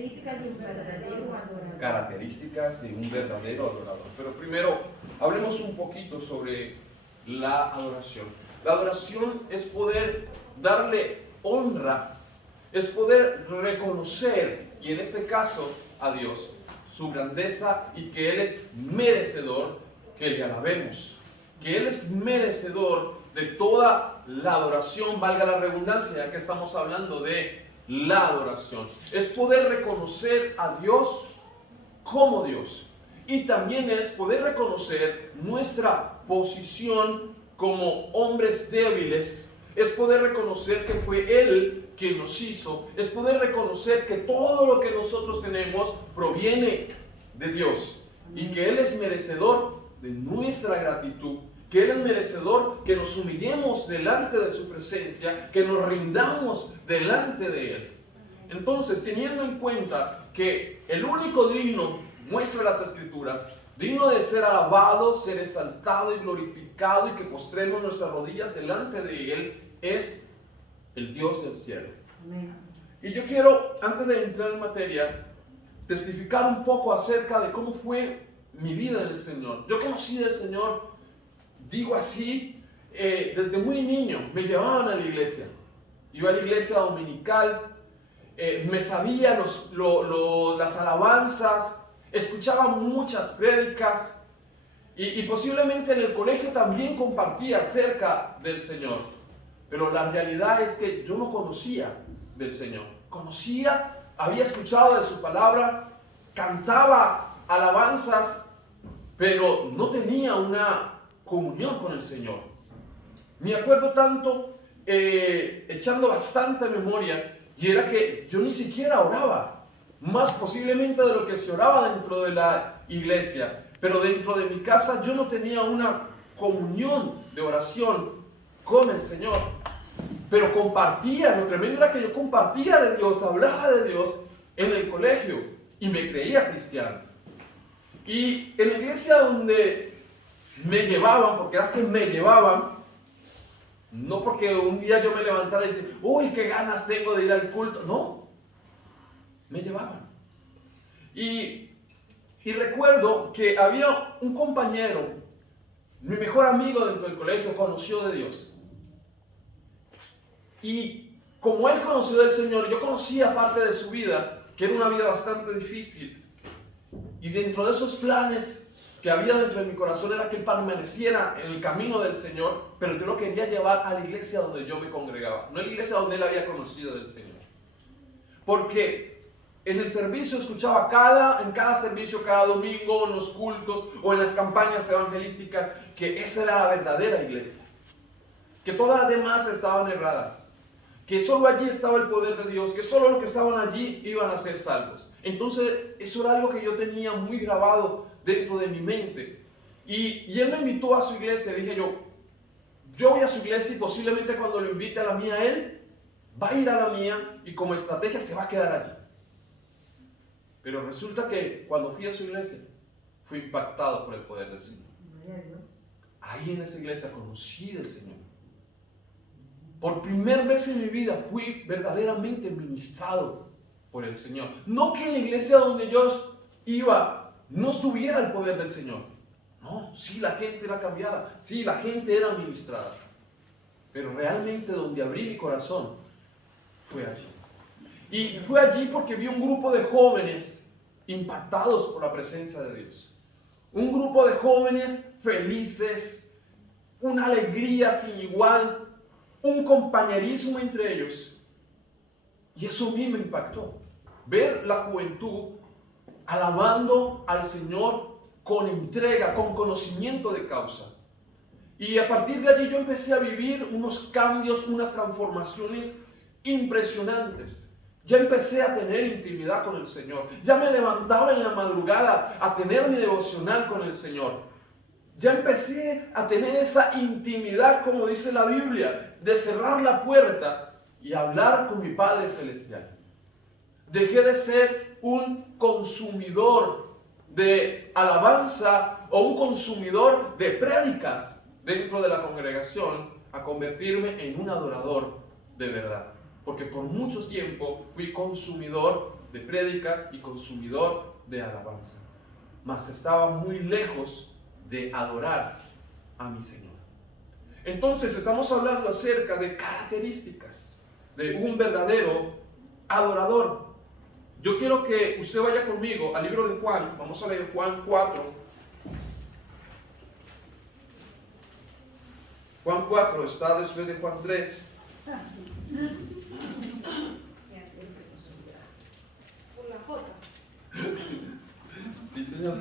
Características de un verdadero adorador. Características de un verdadero adorador. Pero primero, hablemos un poquito sobre la adoración. La adoración es poder darle honra, es poder reconocer, y en este caso a Dios, su grandeza y que Él es merecedor que le alabemos, que Él es merecedor de toda la adoración, valga la redundancia, ya que estamos hablando de la adoración. Es poder reconocer a Dios como Dios, y también es poder reconocer nuestra posición como hombres débiles, es poder reconocer que fue Él quien nos hizo, es poder reconocer que todo lo que nosotros tenemos proviene de Dios y que Él es merecedor de nuestra gratitud, que Él es merecedor que nos humillemos delante de su presencia, que nos rindamos delante de Él. Entonces, teniendo en cuenta que el único digno, muestra las Escrituras, digno de ser alabado, ser exaltado y glorificado y que postremos nuestras rodillas delante de Él, es el Dios del cielo. Amén. Y yo quiero, antes de entrar en materia, testificar un poco acerca de cómo fue mi vida en el Señor. Yo conocí del Señor, digo así, desde muy niño. Me llevaban a la iglesia. Iba a la iglesia dominical, me sabía las alabanzas, escuchaba muchas prédicas y posiblemente en el colegio también compartía acerca del Señor. Pero la realidad es que yo no conocía del Señor. Había escuchado de su palabra, cantaba alabanzas, pero no tenía una comunión con el Señor. Me acuerdo tanto, echando bastante memoria, y era que yo ni siquiera oraba, más posiblemente de lo que se oraba dentro de la iglesia, pero dentro de mi casa yo no tenía una comunión de oración con el Señor, pero compartía. Lo tremendo era que yo compartía de Dios, hablaba de Dios en el colegio y me creía cristiano. Y en la iglesia donde me llevaban, porque era que me llevaban, no porque un día yo me levantara y decía, uy, qué ganas tengo de ir al culto, no, me llevaban. Y recuerdo que había un compañero, mi mejor amigo dentro del colegio, conoció de Dios. Y como él conoció del Señor, yo conocía parte de su vida, que era una vida bastante difícil. Y dentro de esos planes que había dentro de mi corazón era que él permaneciera en el camino del Señor, pero yo lo quería llevar a la iglesia donde yo me congregaba, no a la iglesia donde él había conocido del Señor. Porque en el servicio escuchaba en cada servicio, cada domingo, en los cultos o en las campañas evangelísticas, que esa era la verdadera iglesia, que todas las demás estaban erradas, que solo allí estaba el poder de Dios, que solo los que estaban allí iban a ser salvos. Entonces eso era algo que yo tenía muy grabado dentro de mi mente. Y él me invitó a su iglesia. Dije yo voy a su iglesia y posiblemente cuando lo invite a la mía, él va a ir a la mía y como estrategia se va a quedar allí. Pero resulta que cuando fui a su iglesia, fui impactado por el poder del Señor. Ahí en esa iglesia conocí del Señor. Por primera vez en mi vida fui verdaderamente ministrado por el Señor. No que en la iglesia donde yo iba no estuviera el poder del Señor. No, sí, la gente era cambiada, sí, la gente era ministrada. Pero realmente donde abrí mi corazón fue allí. Y fue allí porque vi un grupo de jóvenes impactados por la presencia de Dios. Un grupo de jóvenes felices, una alegría sin igual, un compañerismo entre ellos. Y eso a mí me impactó. Ver la juventud alabando al Señor con entrega, con conocimiento de causa. Y a partir de allí yo empecé a vivir unos cambios, unas transformaciones impresionantes. Ya empecé a tener intimidad con el Señor. Ya me levantaba en la madrugada a tener mi devocional con el Señor. Ya empecé a tener esa intimidad, como dice la Biblia, de cerrar la puerta y hablar con mi Padre Celestial. Dejé de ser un consumidor de alabanza o un consumidor de prédicas dentro de la congregación a convertirme en un adorador de verdad. porque por mucho tiempo fui consumidor de prédicas y consumidor de alabanza, mas estaba muy lejos de adorar a mi Señor. Entonces estamos hablando acerca de características de un verdadero adorador. Yo quiero que usted vaya conmigo al libro de Juan. Vamos a leer Juan 4. Juan 4 está después de Juan 3. Por la J. Sí, señor.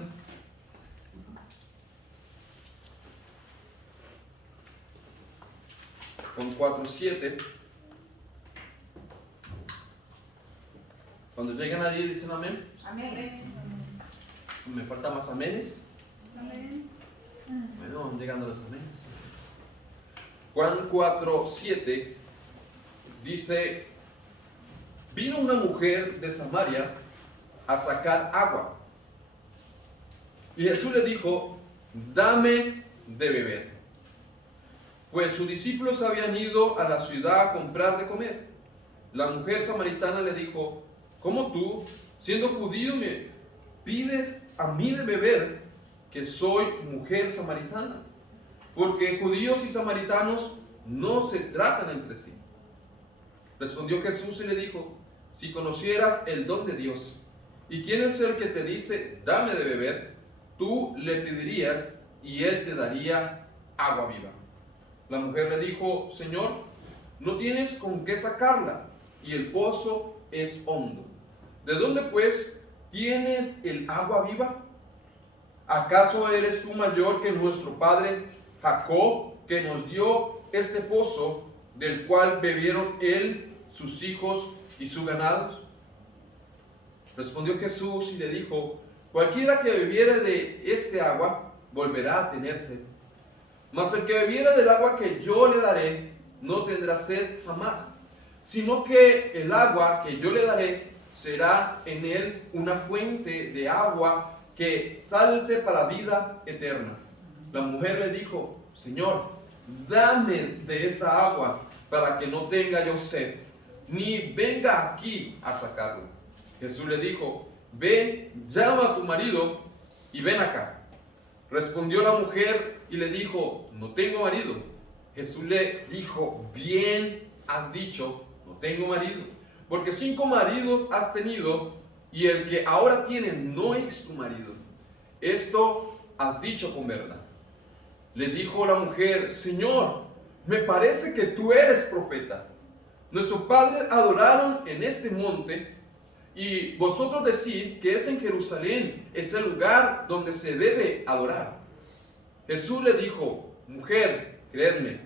Juan 4:7. Cuando llegan allí dicen amén. Amén. Me falta más aménes. Amén. Bueno, van llegando los aménes. Juan 4:7 dice: vino una mujer de Samaria a sacar agua. Y Jesús le dijo: dame de beber. Pues sus discípulos habían ido a la ciudad a comprar de comer. La mujer samaritana le dijo: ¿cómo tú, siendo judío, me pides a mí de beber, que soy mujer samaritana? Porque judíos y samaritanos no se tratan entre sí. Respondió Jesús y le dijo: si conocieras el don de Dios, y quién es el que te dice, dame de beber, tú le pedirías y él te daría agua viva. La mujer le dijo: Señor, no tienes con qué sacarla, y el pozo es hondo. ¿De dónde pues tienes el agua viva? ¿Acaso eres tú mayor que nuestro padre Jacob, que nos dio este pozo, del cual bebieron él, sus hijos y su ganado? Respondió Jesús y le dijo: cualquiera que bebiere de este agua volverá a tener sed. Mas el que bebiere del agua que yo le daré no tendrá sed jamás, sino que el agua que yo le daré será en él una fuente de agua que salte para vida eterna. La mujer le dijo: Señor, dame de esa agua para que no tenga yo sed, ni venga aquí a sacarlo. Jesús le dijo: ve, llama a tu marido y ven acá. Respondió la mujer y le dijo: no tengo marido. Jesús le dijo: bien has dicho, no tengo marido, porque 5 maridos has tenido, y el que ahora tienes no es tu marido. Esto has dicho con verdad. Le dijo la mujer: Señor, me parece que tú eres profeta. Nuestros padres adoraron en este monte, y vosotros decís que es en Jerusalén, es el lugar donde se debe adorar. Jesús le dijo: mujer, creedme,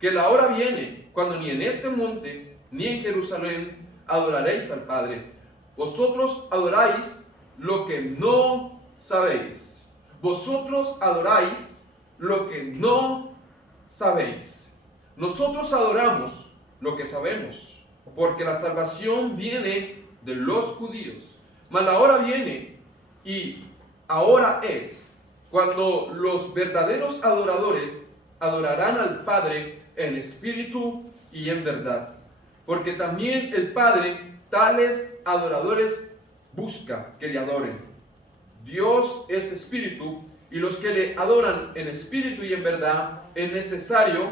que la hora viene cuando ni en este monte ni en Jerusalén adoraréis al Padre. Vosotros adoráis lo que no sabéis. Vosotros adoráis lo que no sabéis. Nosotros adoramos lo que sabemos, porque la salvación viene de los judíos. Mas la hora viene, y ahora es, cuando los verdaderos adoradores adorarán al Padre en espíritu y en verdad. Porque también el Padre tales adoradores busca que le adoren. Dios es espíritu, y los que le adoran en espíritu y en verdad es necesario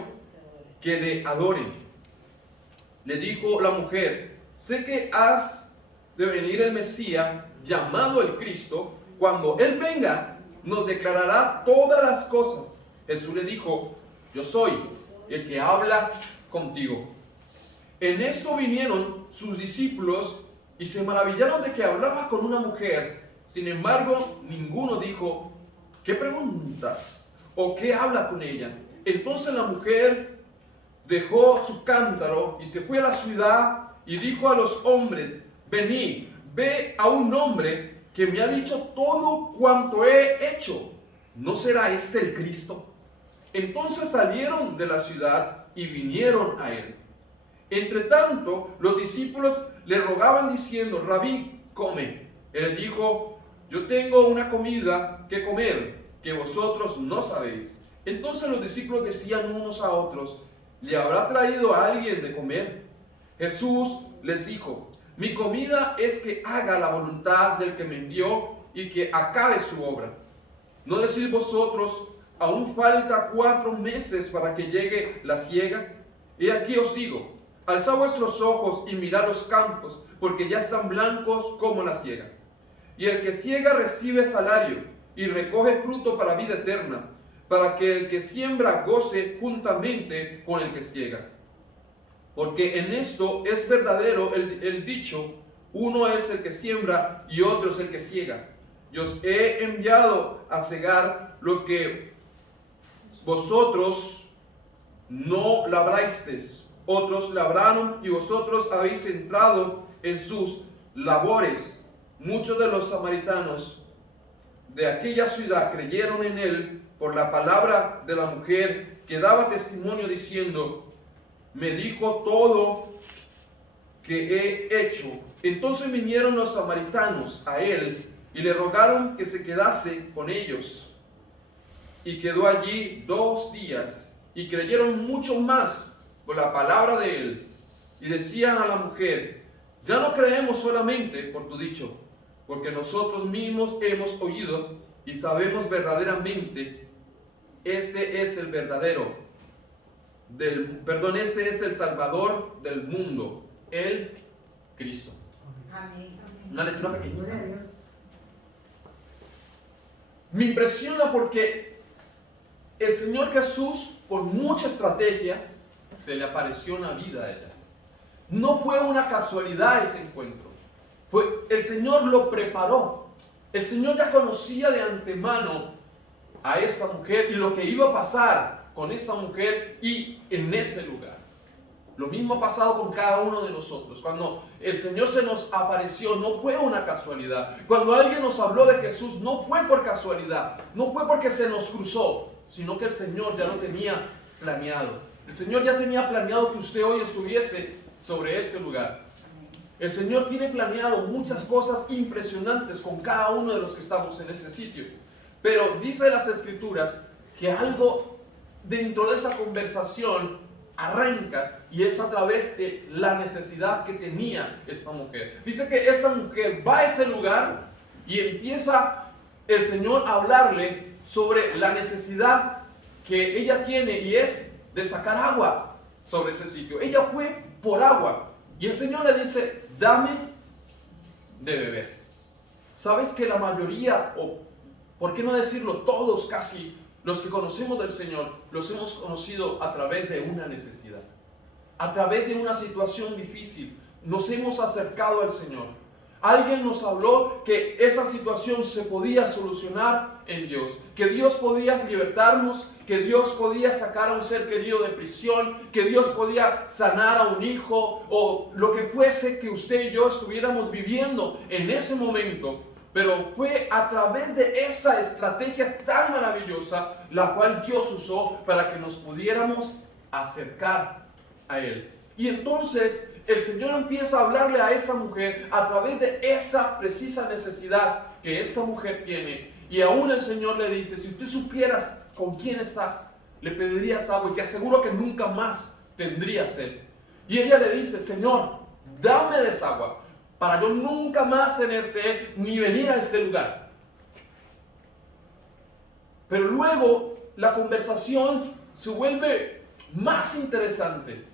que le adoren. Le dijo la mujer: sé que has de venir el Mesías, llamado el Cristo. Cuando Él venga, nos declarará todas las cosas. Jesús le dijo: yo soy el que habla contigo. En esto vinieron sus discípulos y se maravillaron de que hablaba con una mujer. Sin embargo, ninguno dijo: ¿qué preguntas? ¿O qué habla con ella? Entonces la mujer dejó su cántaro y se fue a la ciudad y dijo a los hombres: venid, ve a un hombre que me ha dicho todo cuanto he hecho. ¿No será este el Cristo? Entonces salieron de la ciudad y vinieron a él. Entre tanto, los discípulos le rogaban diciendo: Rabí, come. Él dijo: yo tengo una comida que comer que vosotros no sabéis. Entonces los discípulos decían unos a otros: ¿le habrá traído a alguien de comer? Jesús les dijo: mi comida es que haga la voluntad del que me envió y que acabe su obra. ¿No decís vosotros, aún falta 4 meses para que llegue la siega? Y aquí os digo, alzad vuestros ojos y mirad los campos, porque ya están blancos como la siega. Y el que siega recibe salario y recoge fruto para vida eterna, para que el que siembra goce juntamente con el que siega. Porque en esto es verdadero el dicho: uno es el que siembra y otro es el que siega. Y os he enviado a segar lo que vosotros no labrasteis. Otros labraron y vosotros habéis entrado en sus labores. Muchos de los samaritanos de aquella ciudad creyeron en él por la palabra de la mujer que daba testimonio diciendo: me dijo todo que he hecho. Entonces vinieron los samaritanos a él y le rogaron que se quedase con ellos. Y quedó allí 2 días, y creyeron mucho más por la palabra de él. Y decían a la mujer: ya no creemos solamente por tu dicho, porque nosotros mismos hemos oído y sabemos verdaderamente, este es el este es el Salvador del mundo, el Cristo. Amén. Una lectura pequeñita. Me impresiona porque el Señor Jesús, por mucha estrategia, se le apareció en la vida a ella. No fue una casualidad ese encuentro. El Señor lo preparó. El Señor ya conocía de antemano a esa mujer y lo que iba a pasar con esta mujer y en ese lugar. Lo mismo ha pasado con cada uno de nosotros. Cuando el Señor se nos apareció, no fue una casualidad. Cuando alguien nos habló de Jesús, no fue por casualidad. No fue porque se nos cruzó, sino que el Señor ya lo tenía planeado. El Señor ya tenía planeado que usted hoy estuviese sobre este lugar. El Señor tiene planeado muchas cosas impresionantes con cada uno de los que estamos en este sitio. Pero dice las Escrituras que algo dentro de esa conversación arranca, y es a través de la necesidad que tenía esta mujer. Dice que esta mujer va a ese lugar y empieza el Señor a hablarle sobre la necesidad que ella tiene, y es de sacar agua sobre ese sitio. Ella fue por agua y el Señor le dice: dame de beber. ¿Sabes que la mayoría, o por qué no decirlo todos casi, los que conocemos del Señor, los hemos conocido a través de una necesidad, a través de una situación difícil? Nos hemos acercado al Señor. Alguien nos habló que esa situación se podía solucionar en Dios, que Dios podía libertarnos, que Dios podía sacar a un ser querido de prisión, que Dios podía sanar a un hijo, o lo que fuese que usted y yo estuviéramos viviendo en ese momento. Pero fue a través de esa estrategia tan maravillosa la cual Dios usó para que nos pudiéramos acercar a Él. Y entonces el Señor empieza a hablarle a esa mujer a través de esa precisa necesidad que esta mujer tiene. Y aún el Señor le dice: si tú supieras con quién estás, le pedirías agua y te aseguro que nunca más tendrías sed. Y ella le dice: Señor, dame de esa agua, para yo nunca más tener sed ni venir a este lugar. Pero luego la conversación se vuelve más interesante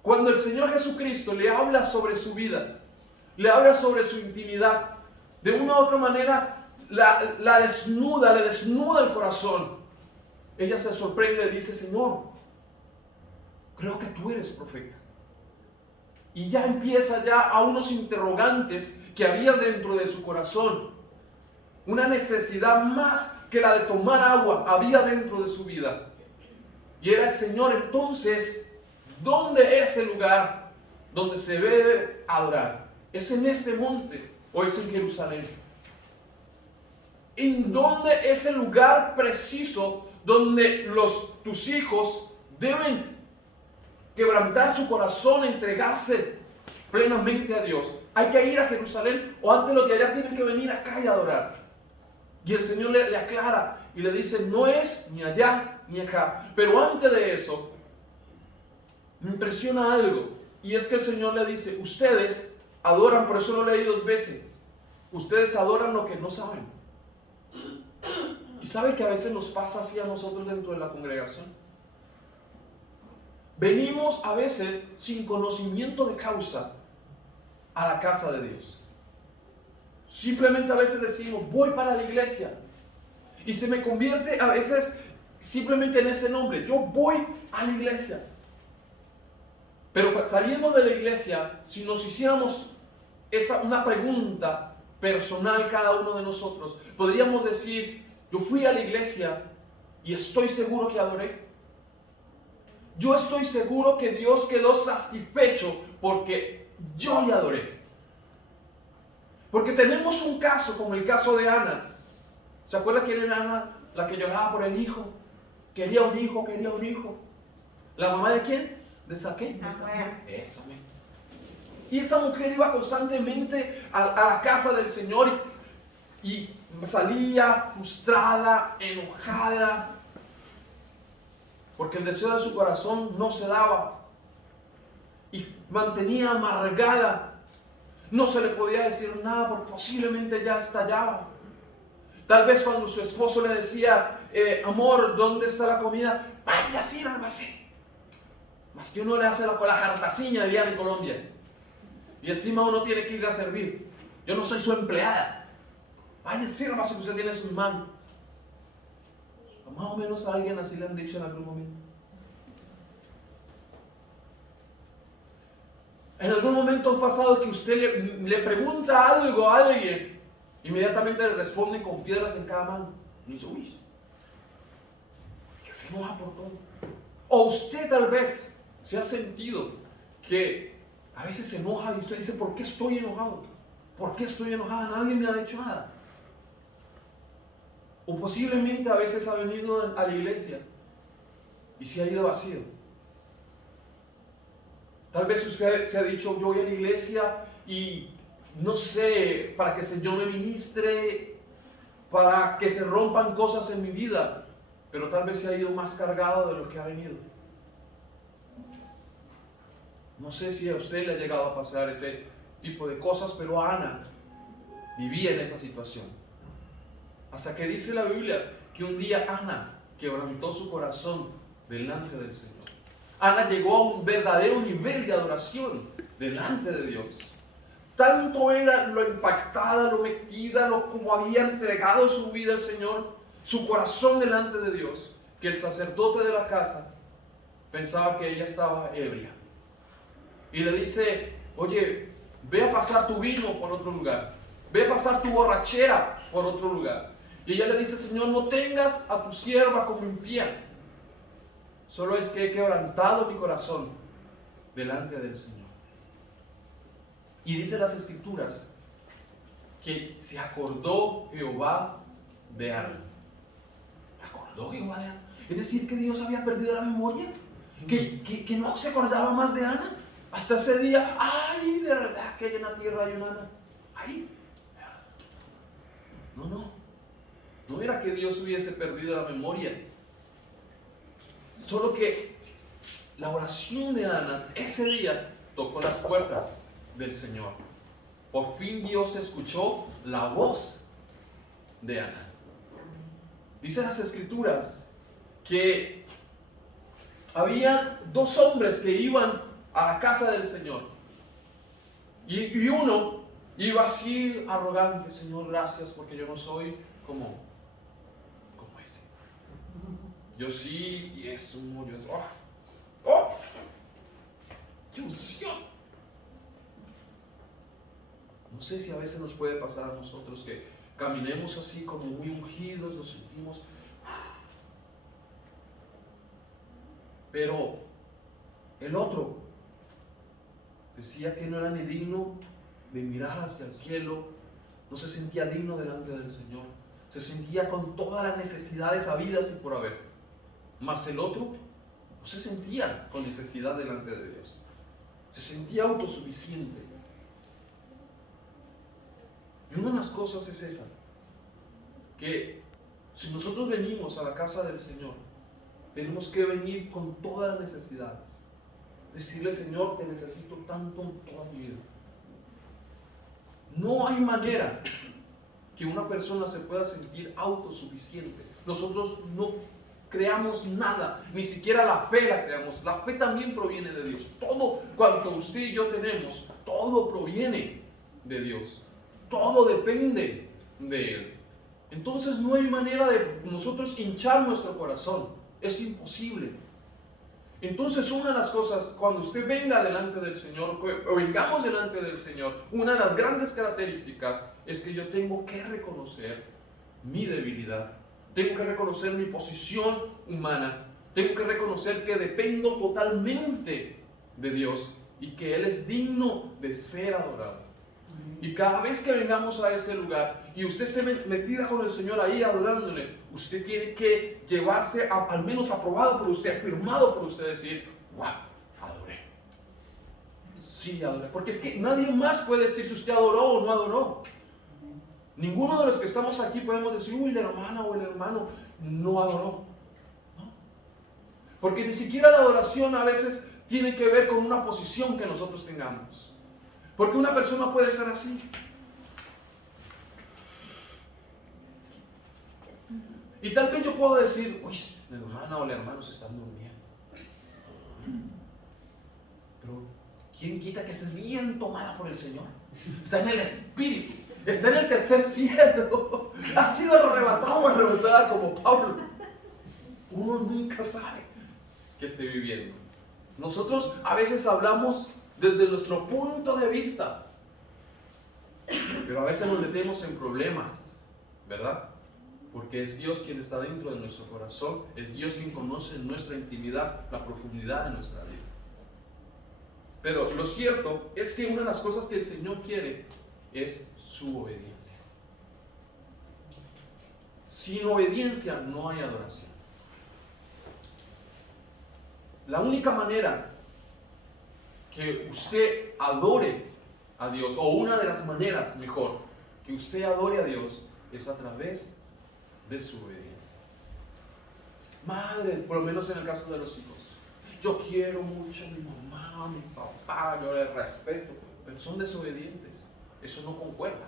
cuando el Señor Jesucristo le habla sobre su vida, le habla sobre su intimidad. De una u otra manera le desnuda el corazón. Ella se sorprende y dice: Señor, creo que tú eres profeta. Y ya empieza a unos interrogantes que había dentro de su corazón. Una necesidad más que la de tomar agua había dentro de su vida. Y era el Señor: entonces, ¿dónde es el lugar donde se debe adorar? ¿Es en este monte o es en Jerusalén? ¿En dónde es el lugar preciso donde tus hijos deben quebrantar su corazón, entregarse plenamente a Dios? ¿Hay que ir a Jerusalén, o antes los de allá tienen que venir acá y adorar? Y el Señor le aclara y le dice: no es ni allá ni acá. Pero antes de eso, me impresiona algo, Y es que el Señor le dice, ustedes adoran, por eso lo leí 2 veces, ustedes adoran lo que no saben. Y sabe que a veces nos pasa así a nosotros dentro de la congregación. Venimos a veces sin conocimiento de causa a la casa de Dios. Simplemente a veces decimos, voy para la iglesia. Y se me convierte a veces simplemente en ese nombre. Yo voy a la iglesia. Pero saliendo de la iglesia, si nos hiciéramos una pregunta personal cada uno de nosotros, podríamos decir, yo fui a la iglesia y estoy seguro que adoré. Yo estoy seguro que Dios quedó satisfecho porque yo le adoré. Porque tenemos un caso como el caso de Ana. ¿Se acuerda quién era Ana? La que lloraba por el hijo. Quería un hijo, quería un hijo. ¿La mamá de quién? ¿De Samuel? Eso, amén. Y esa mujer iba constantemente a la casa del Señor y salía frustrada, enojada, porque el deseo de su corazón no se daba y mantenía amargada. No se le podía decir nada porque posiblemente ya estallaba. Tal vez cuando su esposo le decía, amor, ¿dónde está la comida? Vaya, sírvase. Más que uno le hace la jartaciña, dirían en Colombia. Y encima uno tiene que ir a servir. Yo no soy su empleada. Vaya, sírvase que usted tiene su mano. Más o menos a alguien así le han dicho en algún momento. En algún momento ha pasado que usted le pregunta algo a alguien, inmediatamente le responde con piedras en cada mano. Y dice, uy, que se enoja por todo. O usted tal vez se ha sentido que a veces se enoja y usted dice, ¿por qué estoy enojado? ¿Por qué estoy enojada? Nadie me ha hecho nada. O posiblemente a veces ha venido a la iglesia y se ha ido vacío. Tal vez usted se ha dicho, yo voy a la iglesia y no sé, para que el Señor me ministre, para que se rompan cosas en mi vida, pero tal vez se ha ido más cargado de lo que ha venido. No sé si a usted le ha llegado a pasar ese tipo de cosas, pero Ana vivía en esa situación. Hasta que dice la Biblia que un día Ana quebrantó su corazón delante del Señor. Ana llegó a un verdadero nivel de adoración delante de Dios. Tanto era lo impactada, lo metida, como había entregado su vida al Señor, su corazón delante de Dios, que el sacerdote de la casa pensaba que ella estaba ebria. Y le dice, oye, ve a pasar tu vino por otro lugar. Ve a pasar tu borrachera por otro lugar. Y ella le dice, Señor, no tengas a tu sierva como impía. Solo es que he quebrantado mi corazón delante del Señor. Y dice las Escrituras que se acordó Jehová de Ana. ¿Acordó Jehová de Ana? Es decir, que Dios había perdido la memoria. Que no se acordaba más de Ana. Hasta ese día, ay, de verdad que hay en la tierra hay una Ana. Ay. No era que Dios hubiese perdido la memoria. Solo que la oración de Ana ese día tocó las puertas del Señor. Por fin Dios escuchó la voz de Ana. Dice las Escrituras que había 2 hombres que iban a la casa del Señor. Y uno iba así arrogante, Señor, gracias porque yo no soy como ese. Yo sí, y eso, Dios. ¡Qué unción! No sé si a veces nos puede pasar a nosotros que caminemos así como muy ungidos, nos sentimos. Pero el otro decía que no era ni digno de mirar hacia el cielo, no se sentía digno delante del Señor, se sentía con todas las necesidades habidas y por haber. Mas el otro no se sentía con necesidad delante de Dios, se sentía autosuficiente. Y una de las cosas es esa, que si nosotros venimos a la casa del Señor, tenemos que venir con todas las necesidades. decirle, Señor, te necesito tanto en toda mi vida. No hay manera que una persona se pueda sentir autosuficiente. Nosotros no creamos nada, ni siquiera la fe la creamos. La fe también proviene de Dios. Todo cuanto usted y yo tenemos, todo proviene de Dios. Todo depende de Él. Entonces no hay manera de nosotros hinchar nuestro corazón. Es imposible. Entonces una de las cosas, cuando usted venga delante del Señor, o vengamos delante del Señor, una de las grandes características es que yo tengo que reconocer mi debilidad. Tengo que reconocer mi posición humana. Tengo que reconocer que dependo totalmente de Dios y que Él es digno de ser adorado. Y cada vez que vengamos a ese lugar y usted esté metida con el Señor ahí adorándole, usted tiene que llevarse al menos aprobado por usted, afirmado por usted, decir, wow, adoré. Sí, adoré. Porque es que nadie más puede decir si usted adoró o no adoró. Ninguno de los que estamos aquí podemos decir, uy, la hermana o el hermano no adoró. ¿No? Porque ni siquiera la adoración a veces tiene que ver con una posición que nosotros tengamos. Porque una persona puede estar así. Y tal vez yo puedo decir, uy, la hermana o el hermano se están durmiendo. Pero, ¿quién quita que estés bien tomada por el Señor? Está en el Espíritu. Está en el tercer cielo. Ha sido arrebatado o arrebatada como Pablo. Uno nunca sabe qué esté viviendo. Nosotros a veces hablamos desde nuestro punto de vista, pero a veces nos metemos en problemas, ¿verdad? Porque es Dios quien está dentro de nuestro corazón, es Dios quien conoce nuestra intimidad, la profundidad de nuestra vida. Pero lo cierto es que una de las cosas que el Señor quiere es su obediencia. Sin obediencia no hay adoración. La única manera que usted adore a Dios, o una de las maneras mejor que usted adore a Dios, es a través de su obediencia. Madre, por lo menos en el caso de los hijos, yo quiero mucho a mi mamá, a mi papá, yo les respeto, pero son desobedientes. Eso no concuerda.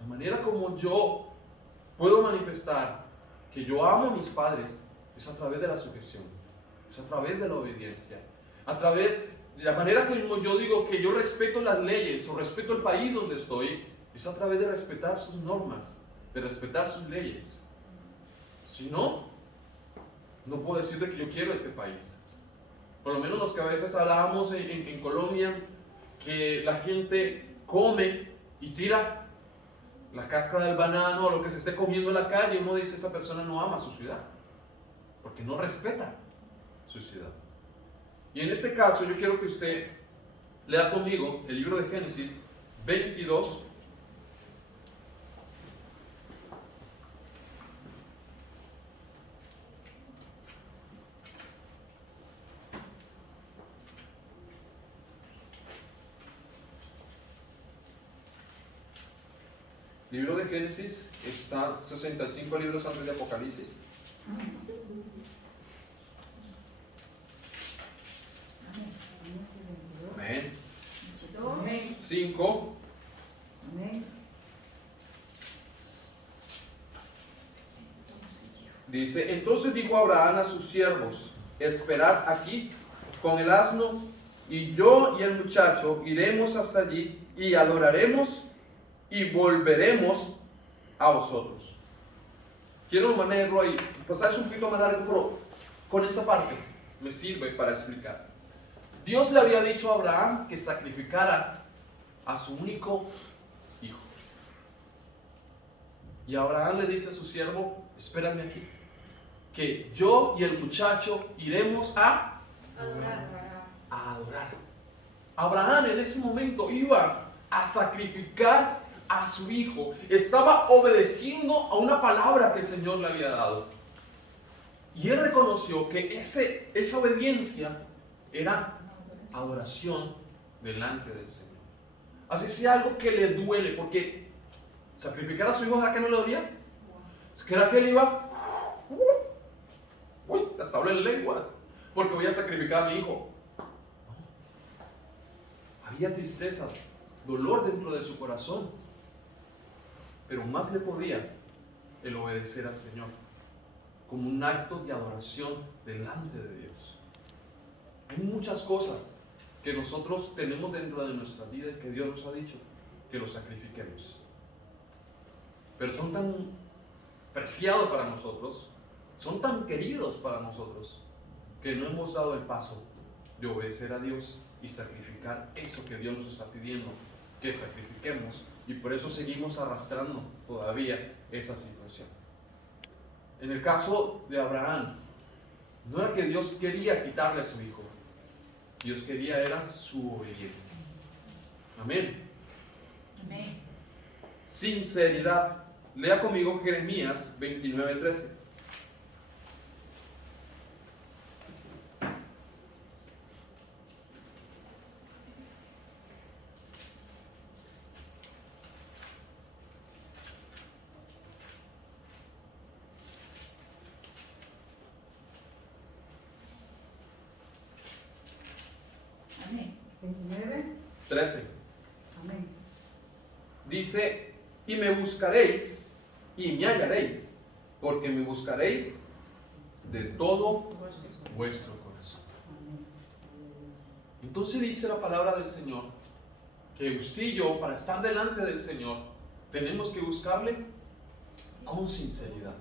La manera como yo puedo manifestar que yo amo a mis padres es a través de la sujeción, es a través de la obediencia, a través de la manera que yo digo que yo respeto las leyes o respeto el país donde estoy, es a través de respetar sus normas, de respetar sus leyes. Si no, no puedo decirle que yo quiero este país. Por lo menos los que a veces hablábamos en Colombia, que la gente come y tira la cáscara del banano o lo que se esté comiendo en la calle, uno dice, esa persona no ama su ciudad, porque no respeta su ciudad. Y en este caso yo quiero que usted lea conmigo el libro de Génesis 22. Libro de Génesis está 65 libros antes de Apocalipsis. Amén. 5. Dice, entonces dijo Abraham a sus siervos, esperad aquí con el asno, y yo y el muchacho iremos hasta allí y adoraremos y volveremos a vosotros. Quiero manejarlo ahí, pasar es un poquito más largo, pero con esa parte me sirve para explicar. Dios le había dicho a Abraham que sacrificara a su único hijo. Y Abraham le dice a su siervo, espérame aquí, que yo y el muchacho iremos a adorar. Abraham en ese momento iba a sacrificar a su hijo. Estaba obedeciendo a una palabra que el Señor le había dado. Y él reconoció que esa obediencia era adoración delante del Señor. Así sea algo que le duele, porque sacrificar a su hijo, ¿a qué no le dolía? ¿Era que él iba? Hasta hablar en lenguas. porque voy a sacrificar a mi hijo. No. Había tristeza, dolor dentro de su corazón, pero más le podía el obedecer al Señor como un acto de adoración delante de Dios. Hay muchas cosas que nosotros tenemos dentro de nuestra vida y que Dios nos ha dicho que los sacrifiquemos, pero son tan preciados para nosotros, son tan queridos para nosotros, que no hemos dado el paso de obedecer a Dios y sacrificar eso que Dios nos está pidiendo que sacrifiquemos, y por eso seguimos arrastrando todavía esa situación. En el caso de Abraham, no era que Dios quería quitarle a su hijo, Dios quería era su obediencia. Amén. Amén. Sinceridad. Lea conmigo Jeremías 29:13. Amén. 29. 13. Amén. Dice, y me buscaréis y me hallaréis, porque me buscaréis de todo vuestro corazón. Entonces dice la palabra del Señor que usted y yo, para estar delante del Señor, tenemos que buscarle con sinceridad,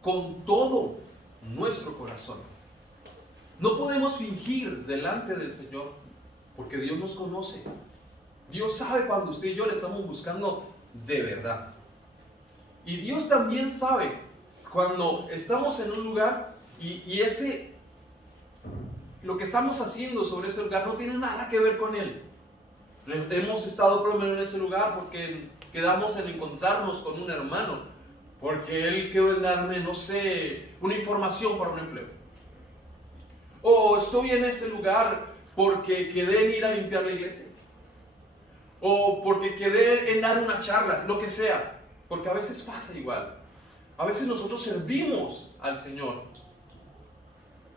con todo nuestro corazón. No podemos fingir delante del Señor, porque Dios nos conoce. Dios sabe cuando usted y yo le estamos buscando de verdad. Y Dios también sabe cuando estamos en un lugar y lo que estamos haciendo sobre ese lugar no tiene nada que ver con Él. Hemos estado por lo menos en ese lugar porque quedamos en encontrarnos con un hermano, porque él quedó en darme, no sé, una información para un empleo. O estoy en ese lugar porque quedé en ir a limpiar la iglesia. O porque quedé en dar una charla, lo que sea. Porque a veces pasa igual. A veces nosotros servimos al Señor,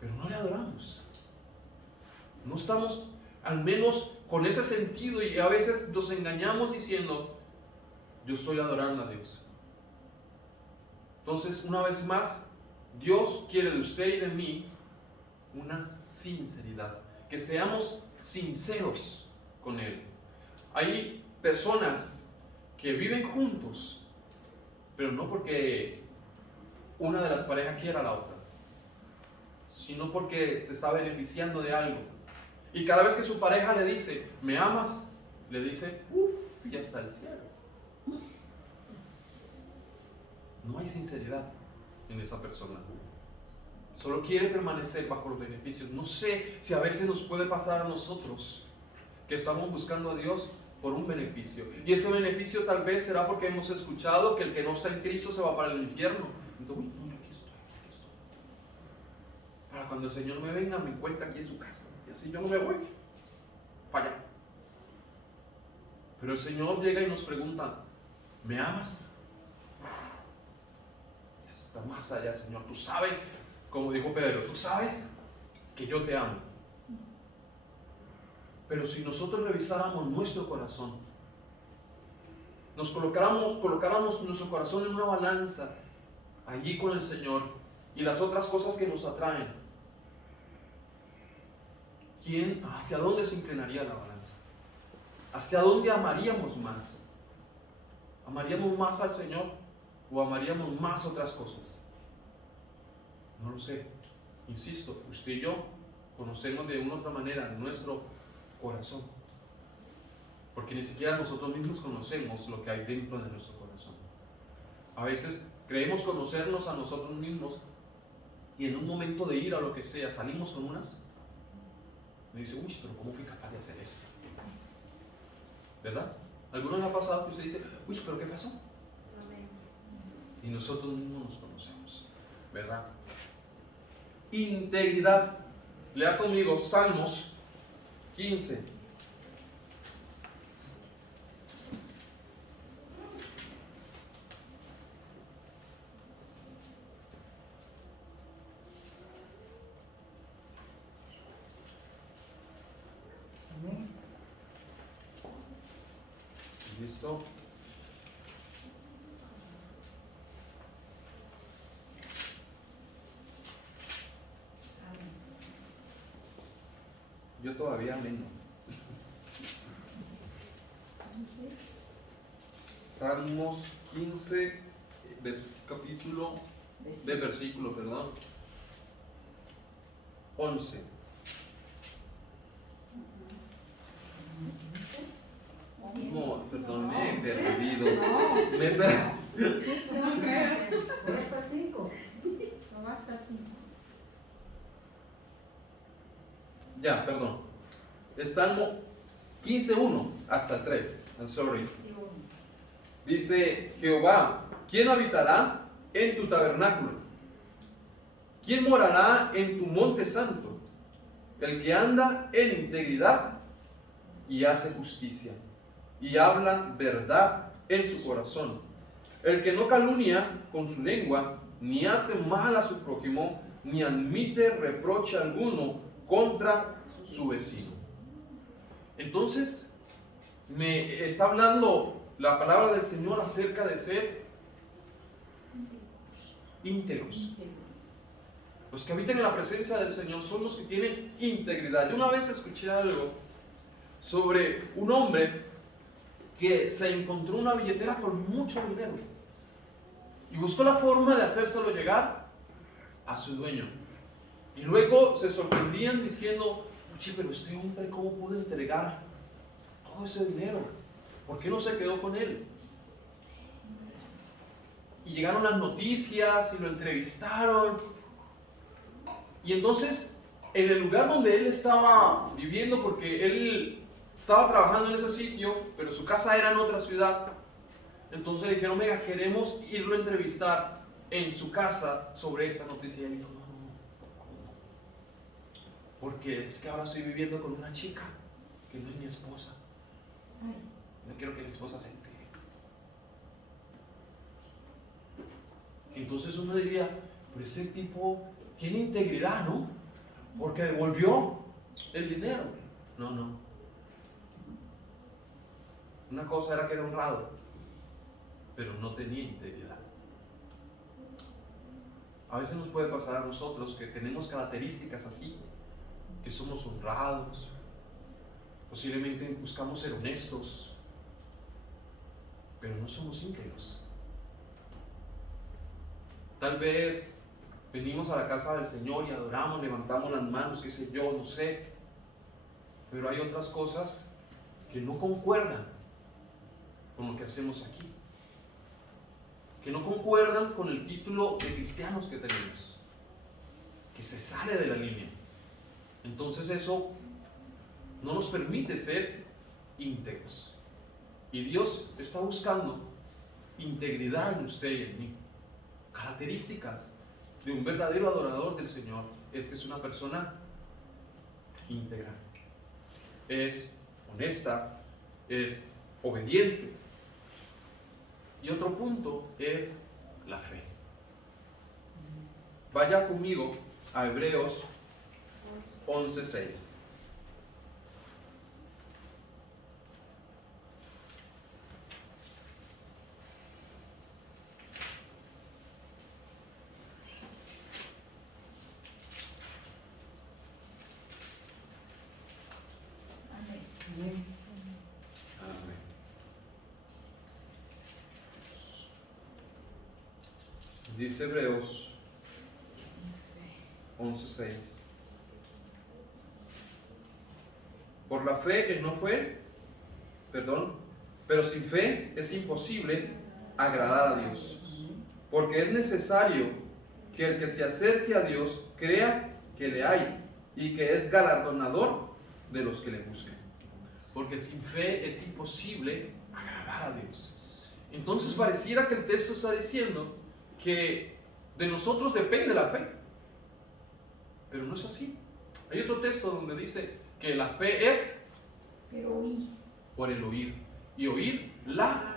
pero no le adoramos. No estamos al menos con ese sentido, y a veces nos engañamos diciendo, yo estoy adorando a Dios. Entonces, una vez más, Dios quiere de usted y de mí una sinceridad, que seamos sinceros con Él. Hay personas que viven juntos, pero no porque una de las parejas quiera a la otra, sino porque se está beneficiando de algo. Y cada vez que su pareja le dice, ¿me amas?, le dice, ya está el cielo. No hay sinceridad en esa persona. Solo quiere permanecer bajo los beneficios. No sé si a veces nos puede pasar a nosotros que estamos buscando a Dios por un beneficio. Y ese beneficio tal vez será porque hemos escuchado que el que no está en Cristo se va para el infierno. Entonces, no, yo aquí estoy. Para cuando el Señor me venga, me encuentre aquí en su casa. Y así yo no me voy para allá. Pero el Señor llega y nos pregunta, ¿me amas? Está más allá, Señor. Tú sabes, como dijo Pedro, tú sabes que yo te amo. Pero si nosotros revisáramos nuestro corazón, nos colocáramos nuestro corazón en una balanza allí con el Señor y las otras cosas que nos atraen, ¿hacia dónde se inclinaría la balanza? ¿Hacia dónde amaríamos más? ¿Amaríamos más al Señor o amaríamos más otras cosas? No lo sé. Insisto, usted y yo conocemos de una u otra manera nuestro corazón, porque ni siquiera nosotros mismos conocemos lo que hay dentro de nuestro corazón. A veces creemos conocernos a nosotros mismos y en un momento de ira o lo que sea salimos con unas, me dice, uy, pero ¿cómo fui capaz de hacer eso? ¿Verdad? ¿Alguno le ha pasado que usted dice, uy, pero qué pasó? Y nosotros mismos nos conocemos, ¿verdad? Integridad. Lea conmigo Salmos 15. ¿Listo? Amén. Yo todavía menos. Salmos 15, capítulo de versículo, perdón. 11. No, perdón, me he perdido. Me he perdido. Isso não quero. Voy hasta 5. Só basta assim. Ya, perdón. Es Salmo 15:1 hasta el 3. I'm sorry. Dice Jehová, ¿quién habitará en tu tabernáculo? ¿Quién morará en tu monte santo? El que anda en integridad y hace justicia y habla verdad en su corazón. El que no calumnia con su lengua, ni hace mal a su prójimo, ni admite reproche alguno contra su vecino. Entonces, me está hablando la palabra del Señor acerca de ser íntegros. Los que habitan en la presencia del Señor son los que tienen integridad. Yo una vez escuché algo sobre un hombre que se encontró una billetera con mucho dinero y buscó la forma de hacérselo llegar a su dueño. Y luego se sorprendían diciendo, oye, pero este hombre, ¿cómo pudo entregar todo ese dinero? ¿Por qué no se quedó con él? Y llegaron las noticias y lo entrevistaron. Y entonces, en el lugar donde él estaba viviendo, porque él estaba trabajando en ese sitio, pero su casa era en otra ciudad, entonces le dijeron, mira, queremos irlo a entrevistar en su casa sobre esta noticia. Y él dijo, no, porque es que ahora estoy viviendo con una chica que no es mi esposa. No quiero que mi esposa se entere. Entonces uno diría, pero ese tipo tiene integridad, ¿no? Porque devolvió el dinero. No. Una cosa era que era honrado, pero no tenía integridad. A veces nos puede pasar a nosotros que tenemos características así, que somos honrados, posiblemente buscamos ser honestos, pero no somos íntegros. Tal vez venimos a la casa del Señor y adoramos, levantamos las manos, qué sé yo, no sé, pero hay otras cosas que no concuerdan con lo que hacemos aquí, que no concuerdan con el título de cristianos que tenemos, que se sale de la línea. Entonces eso no nos permite ser íntegros. Y Dios está buscando integridad en usted y en mí. Características de un verdadero adorador del Señor es que es una persona íntegra, es honesta, es obediente. Y otro punto es la fe. Vaya conmigo a Hebreos 11:6. Amém. Amén. Dice Hebreos 11:6. Por la fe él no fue, pero sin fe es imposible agradar a Dios. Porque es necesario que el que se acerque a Dios crea que le hay y que es galardonador de los que le buscan. Porque sin fe es imposible agradar a Dios. Entonces pareciera que el texto está diciendo que de nosotros depende la fe. Pero no es así. Hay otro texto donde dice que la fe es Pero oí por el oír. Y oír la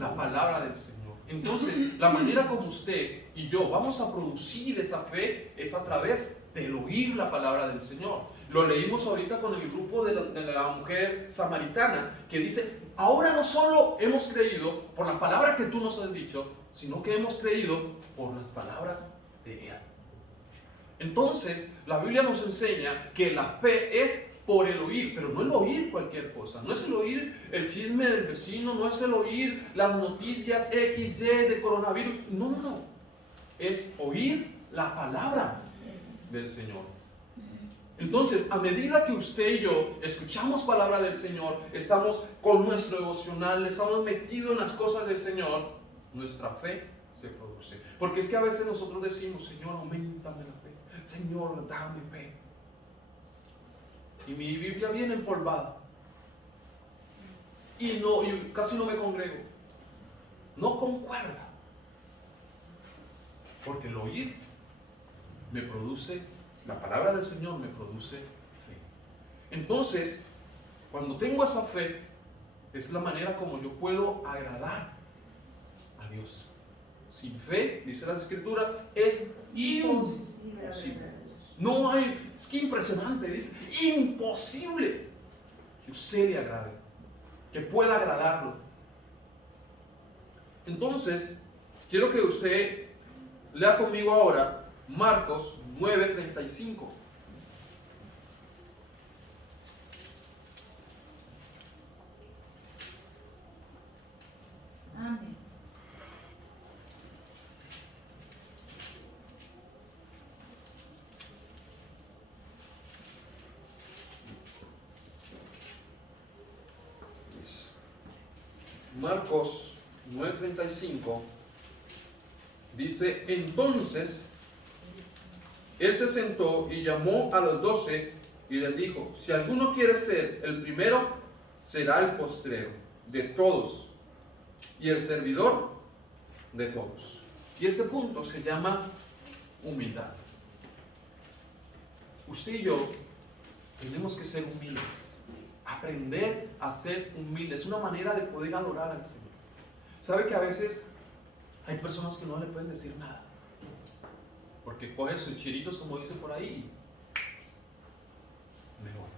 a palabra del Señor. Entonces, la manera como usted y yo vamos a producir esa fe es a través del oír la palabra del Señor. Lo leímos ahorita con el grupo de la mujer samaritana, que dice, ahora no solo hemos creído por la palabra que tú nos has dicho, sino que hemos creído por las palabras de ella. Entonces, la Biblia nos enseña que la fe es por el oír, pero no el oír cualquier cosa, no es el oír el chisme del vecino, no es el oír las noticias X, Y de coronavirus, no, es oír la palabra del Señor. Entonces, a medida que usted y yo escuchamos palabra del Señor, estamos con nuestro devocional, estamos metidos en las cosas del Señor, nuestra fe se produce. Porque es que a veces nosotros decimos, Señor, auméntame la fe, Señor, dame fe. Y mi Biblia viene empolvada. Y casi no me congrego. No concuerda. Porque el oír me produce, la palabra del Señor me produce fe. Entonces, cuando tengo esa fe, es la manera como yo puedo agradar a Dios. Sin fe, dice la Escritura, es imposible. No hay, es que impresionante, dice, imposible que usted le agrade, que pueda agradarlo. Entonces, quiero que usted lea conmigo ahora Marcos 9:35. Amén. Marcos 9:35 dice, entonces él se sentó y llamó a los 12 y les dijo, si alguno quiere ser el primero, será el postrero de todos y el servidor de todos. Y este punto se llama humildad. Usted y yo tenemos que ser humildes. Aprender a ser humildes es una manera de poder adorar al Señor. ¿Sabe que a veces hay personas que no le pueden decir nada? Porque cogen sus chiritos, como dicen por ahí, y mejor.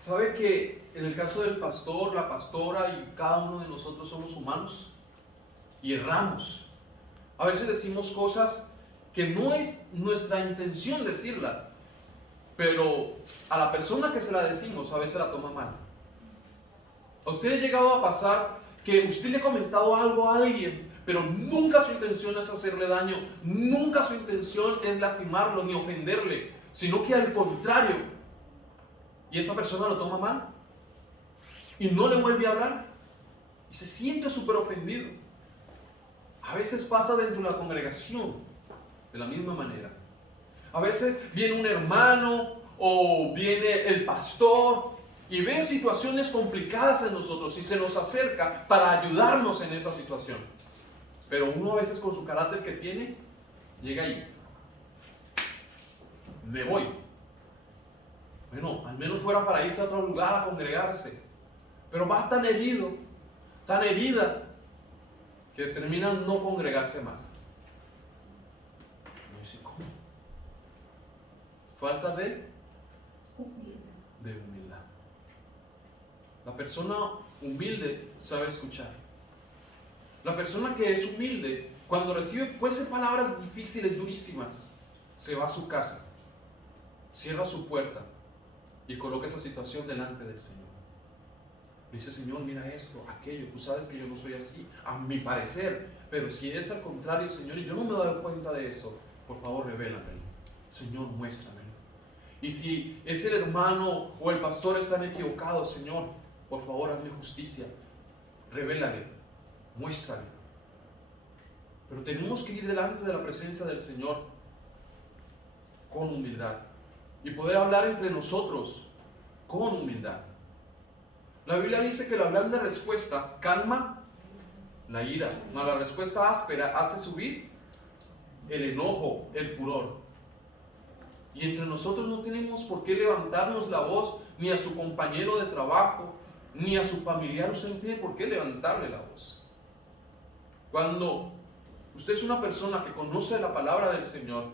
¿Sabe que en el caso del pastor, la pastora y cada uno de nosotros somos humanos y erramos? A veces decimos cosas que no es nuestra intención decirla, pero a la persona que se la decimos a veces la toma mal. ¿A usted le ha llegado a pasar que usted le ha comentado algo a alguien, pero nunca su intención es hacerle daño, nunca su intención es lastimarlo ni ofenderle, sino que al contrario, y esa persona lo toma mal y no le vuelve a hablar y se siente súper ofendido? A veces pasa dentro de la congregación de la misma manera. A veces viene un hermano o viene el pastor y ve situaciones complicadas en nosotros y se nos acerca para ayudarnos en esa situación. Pero uno a veces con su carácter que tiene, llega ahí. Me voy. Bueno, al menos fuera para irse a otro lugar a congregarse. Pero va tan herido, tan herida, que termina no congregarse más. Y dice, ¿cómo? Falta de humildad. La persona humilde sabe escuchar. La persona que es humilde, cuando recibe pues palabras difíciles, durísimas, se va a su casa, cierra su puerta y coloca esa situación delante del Señor. Dice, Señor, mira esto, aquello, tú sabes que yo no soy así, a mi parecer, pero si es al contrario, Señor, y yo no me doy cuenta de eso, por favor, revélamelo. Señor, muéstramelo. Y si es el hermano o el pastor están equivocados, Señor, por favor, hazme justicia. Revélale, muéstrale. Pero tenemos que ir delante de la presencia del Señor con humildad y poder hablar entre nosotros con humildad. La Biblia dice que la blanda respuesta calma la ira, mas la respuesta áspera hace subir el enojo, el furor. Y entre nosotros no tenemos por qué levantarnos la voz ni a su compañero de trabajo, ni a su familiar. Usted no tiene por qué levantarle la voz. Cuando usted es una persona que conoce la palabra del Señor,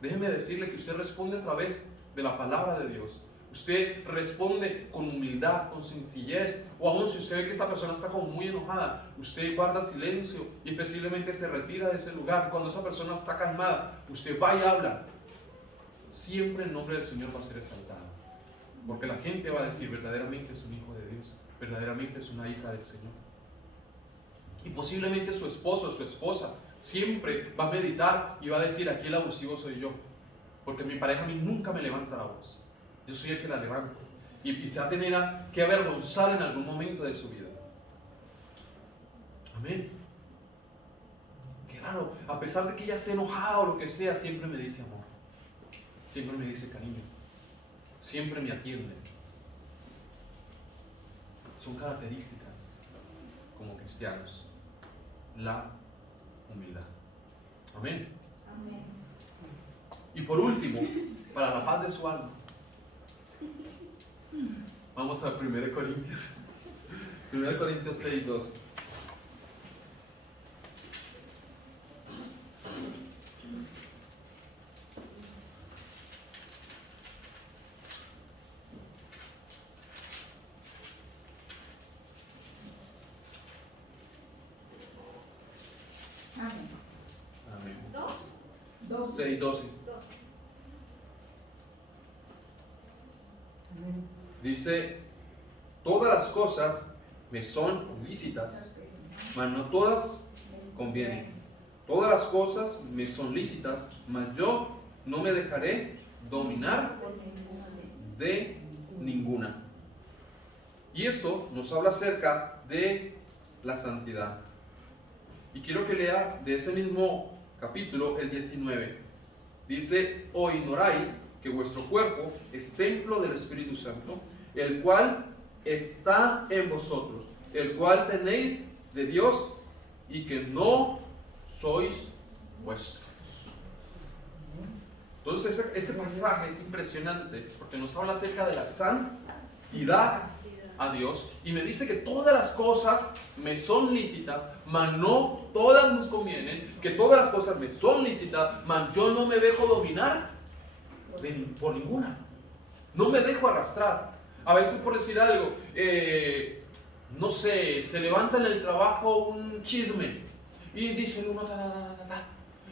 déjeme decirle que usted responde a través de la palabra de Dios, usted responde con humildad, con sencillez, o aún si usted ve que esa persona está como muy enojada, usted guarda silencio y posiblemente se retira de ese lugar. Cuando esa persona está calmada, usted va y habla. Siempre el nombre del Señor va a ser exaltado, porque la gente va a decir, verdaderamente es un hijo de Dios, verdaderamente es una hija del Señor. Y posiblemente su esposo o su esposa siempre va a meditar y va a decir, aquí el abusivo soy yo, porque mi pareja a mí nunca me levanta la voz, yo soy el que la levanto, y se va a tener que avergonzar en algún momento de su vida. Amén. Claro, a pesar de que ella esté enojada o lo que sea, siempre me dice amor, siempre me dice cariño, siempre me atiende. Son características como cristianos. La humildad. Amén. Amén. Y por último, para la paz de su alma, vamos a 1 Corintios 1 Corintios 6, 12. Amén. Amén. 12. 6, 12. Amén. Dice, todas las cosas me son lícitas, mas no todas convienen. Todas las cosas me son lícitas, mas yo no me dejaré dominar de ninguna. Y eso nos habla acerca de la santidad. Y quiero que lea de ese mismo capítulo el 19. Dice, o ignoráis que vuestro cuerpo es templo del Espíritu Santo, el cual está en vosotros, el cual tenéis de Dios y que no sois vuestros. Entonces ese pasaje es impresionante porque nos habla acerca de la santidad a Dios y me dice que todas las cosas me son lícitas, mas no todas nos convienen, que todas las cosas me son lícitas, mas yo no me dejo dominar por ninguna, no me dejo arrastrar. A veces, por decir algo, no sé, se levanta en el trabajo un chisme y dice uno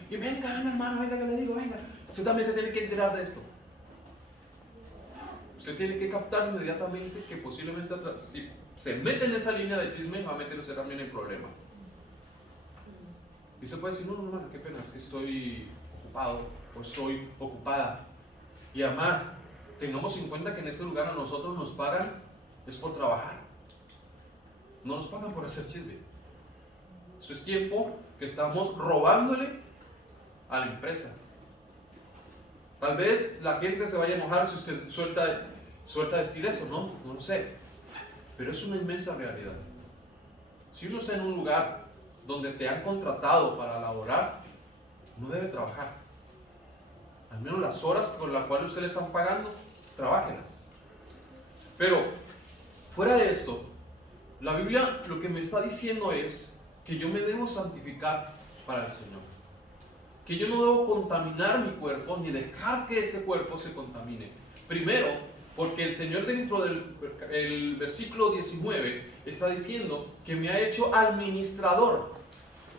y venga hermano, venga que le digo, venga, usted también se tiene que enterar de esto. Usted tiene que captar inmediatamente que posiblemente si se mete en esa línea de chisme, va a meter usted también en problema. Y usted puede decir, no, hermano, qué pena, es que estoy ocupado o estoy ocupada. Y además, tengamos en cuenta que en este lugar a nosotros nos pagan es por trabajar. No nos pagan por hacer chisme. Eso es tiempo que estamos robándole a la empresa. Tal vez la gente se vaya a enojar si usted suelta decir eso, ¿no? No lo sé. Pero es una inmensa realidad. Si uno está en un lugar donde te han contratado para laborar, no debe trabajar. Al menos las horas por las cuales usted le están pagando, trabájenlas. Pero, fuera de esto, la Biblia lo que me está diciendo es que yo me debo santificar para el Señor. Que yo no debo contaminar mi cuerpo ni dejar que ese cuerpo se contamine. Primero, porque el Señor dentro del versículo 19 está diciendo que me ha hecho administrador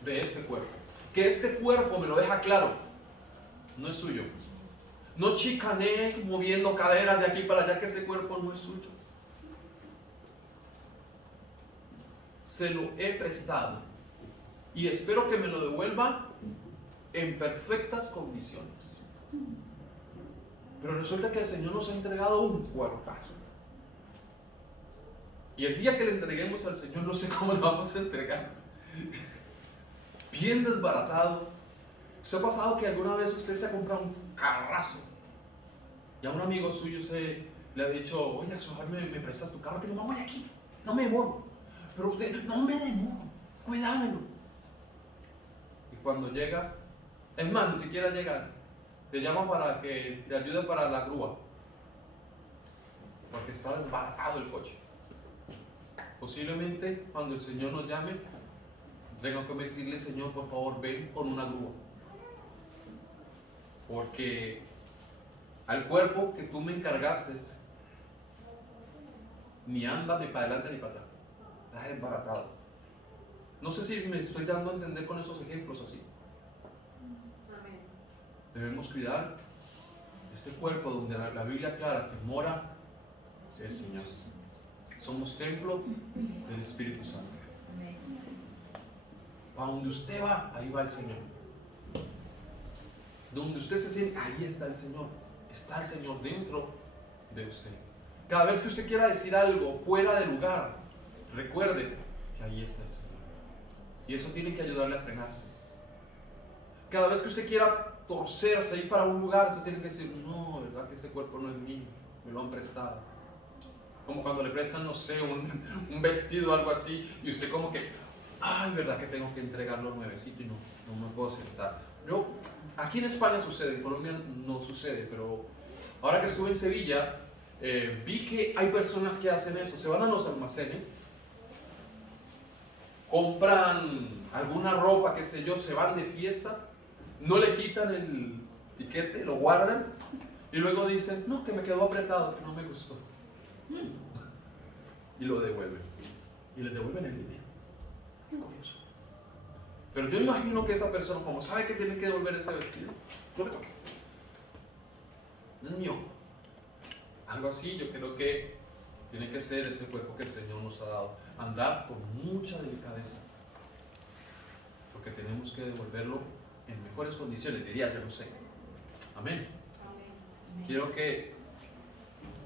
de este cuerpo. Que este cuerpo, me lo deja claro, no es suyo. No chicanee moviendo caderas de aquí para allá, que ese cuerpo no es suyo. Se lo he prestado y espero que me lo devuelva en perfectas condiciones. Pero resulta que el Señor nos ha entregado un cuerpazo. Y el día que le entreguemos al Señor, no sé cómo le vamos a entregar. Bien desbaratado. ¿Se ha pasado que alguna vez usted se ha comprado un carrazo y a un amigo suyo usted le ha dicho, oye, me prestas tu carro que no me voy aquí, no me demoro? Pero usted, no me demoro, cuídamelo. Y cuando llega, es más, ni siquiera llega, te llama para que te ayude para la grúa, porque está desbaratado el coche. Posiblemente cuando el Señor nos llame, tengo que decirle, Señor, por favor, ven con una grúa, porque al cuerpo que tú me encargaste, ni anda ni para adelante ni para atrás. Está desbaratado. No sé si me estoy dando a entender con esos ejemplos así. Debemos cuidar este cuerpo donde la Biblia aclara que mora el Señor. Somos templo del Espíritu Santo. Para donde usted va, ahí va el Señor. Donde usted se siente, ahí está el Señor. Está el Señor dentro de usted. Cada vez que usted quiera decir algo fuera de lugar, recuerde que ahí está el Señor. Y eso tiene que ayudarle a frenarse. Cada vez que usted quiera torcerse, ir para un lugar, usted tiene que decir, no, verdad que ese cuerpo no es mío, me lo han prestado. Como cuando le prestan, no sé, un vestido o algo así, y usted como que, ay, verdad que tengo que entregarlo nuevecito y no me puedo sentar. Yo, aquí en España sucede, en Colombia no sucede, pero ahora que estuve en Sevilla, vi que hay personas que hacen eso, se van a los almacenes, compran alguna ropa, qué sé yo, se van de fiesta, no le quitan el tiquete, lo guardan y luego dicen, no, que me quedó apretado, que no me gustó. Y lo devuelven. Y le devuelven el dinero. Qué curioso. Pero yo imagino que esa persona, como sabe que tiene que devolver ese vestido, no le pasa. No es mío. Algo así, yo creo que tiene que ser ese cuerpo que el Señor nos ha dado. Andar con mucha delicadeza. Porque tenemos que devolverlo en mejores condiciones, diría, yo no sé. Amén. Quiero que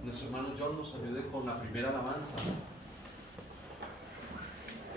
nuestro hermano John nos ayude con la primera alabanza.